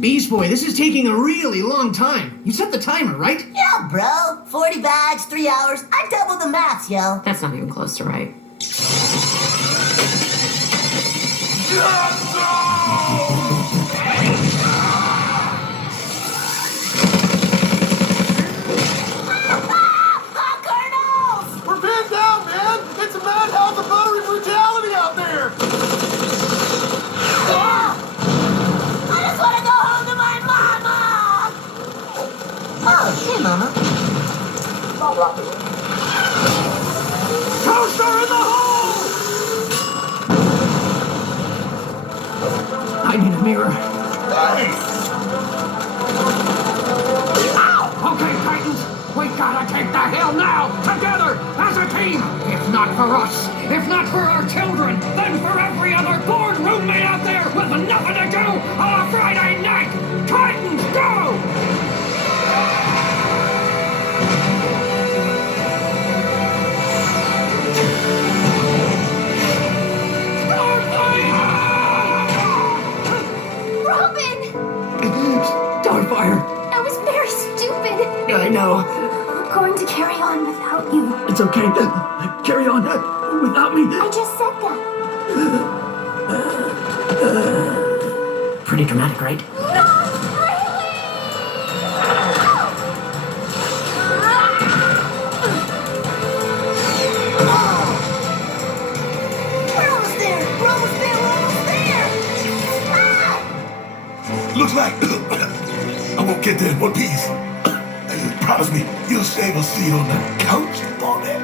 Beast Boy, this is taking a really long time. You set the timer, right? Yeah, bro. 40 bags, 3 hours. I doubled the maths, yo. That's not even close to right. Colonels! We're pinned down, man! It's a madhouse of buttery brutality out there! Yeah! I just want to go home to my mama! Oh, hey, mama. Toaster in the hole! I need a mirror. Hey! Okay, Titans, we gotta take the hill now, together, as a team. If not for us, if not for our children, then for every other bored roommate out there with nothing to do on a Friday night. Titans, go! Robin! Starfire! That was very stupid. I know. I'm going to carry on without you. It's okay. Carry on without me. I just said that. Pretty dramatic, right? We're almost there! We're almost there! We're almost there! Ah! Looks like I won't get there in one piece. Promise me you'll save a seat on the couch for that.